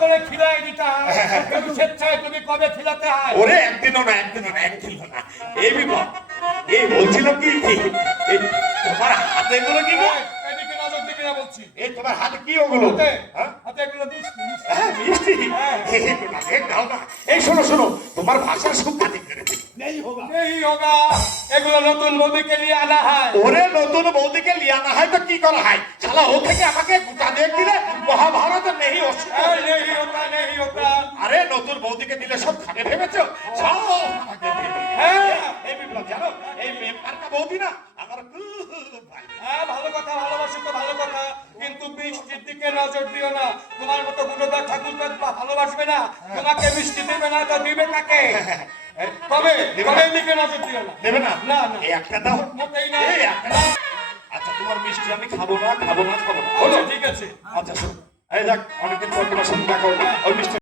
করে খিলাই দিতে হয়, তুমি স্বেচ্ছায় তুমি কবে খিলাতে হয়? ওরে একদিনও না এই বিপদ এই বলছিলাম কি এই তোমার হাতে গুলো কি গো? এদিকে নজর দিবি না বলছি। এই তোমার হাতে কি ওগুলো? হাতে এগুলো মিষ্টি। মিষ্টি দাও না। এই শোনো তোমার ভাষার সুখ কাটিং করে দিই। নেই হোগা, এগুলো নতুন বৌদিকে নিয়ে আনা হয়। ওরে নতুন বৌদিকে লিয়ে আনা হয় তো কি করা হয়? শালা ও থেকে আমাকে গুটা দিয়ে দিলে মহাভারত নেই নেই হোগা। আরে নতুন বৌদিকে দিলে সব খাবে ভেবেছো? সব আমাকে দিয়ে দেবে। এই বিপ্লব জানো এই মেম্বারটা বৌদি না আমার খুব ভালো। ভালো কথা, ভালোবাসি তো ভালো কথা, কিন্তু বৃষ্টির দিকে নজর দিও না। তোমার মতো গুণধর ঠাকুরকে ভালোবাসবে না, তোমাকে মিষ্টি দেবে না তো দিবে কাকে? কবে দিকে নজর দিও না। দেবে না? না এই একটা দাও। মোটেই না। এই একটা দাও। আচ্ছা তোমার মিষ্টি আমি খাবো না। আচ্ছা ঠিক আছে। আচ্ছা শোন এই দেখ অনেকদিন পর তোমার সঙ্গে দেখা হলো।